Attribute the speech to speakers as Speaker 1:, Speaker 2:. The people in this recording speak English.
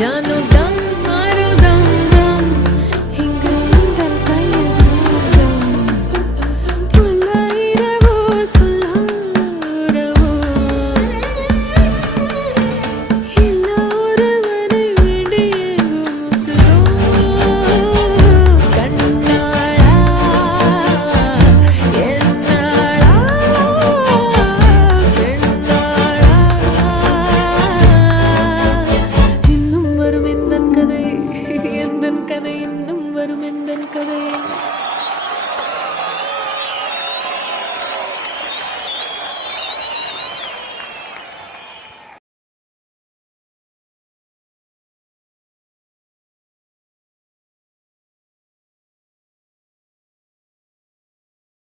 Speaker 1: Ya know. வருமெந்தன் கதை